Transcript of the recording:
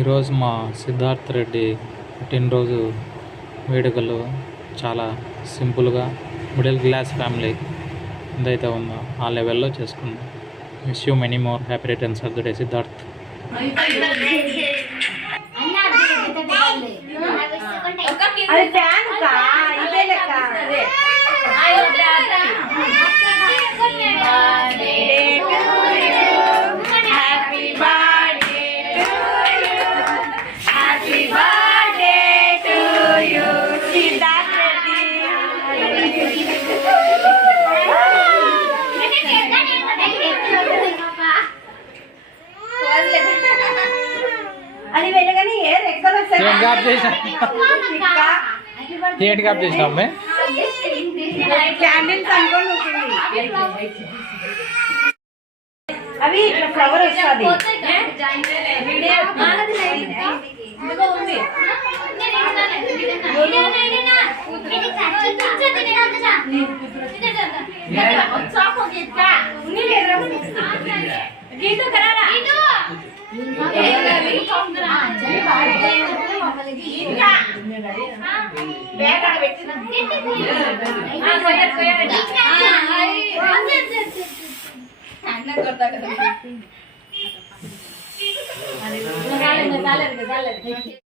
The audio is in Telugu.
ఈరోజు మా సిద్ధార్థ్ రెడ్డి పుట్టినరోజు వేడుకలు చాలా సింపుల్గా మిడిల్ క్లాస్ ఫ్యామిలీ ఎంతైతే ఉందో ఆ లెవెల్లో చేసుకుందాం. Wish you many more happy returns of the day Siddharth. అది వెళ్ళగానే ఏ రెక్కలు ఏంటి కాప్ చేసినావు అమ్మే? క్యాండిల్స్ అనుకోండి అవి ఇట్లా ఫ్లవర్ వస్తుంది.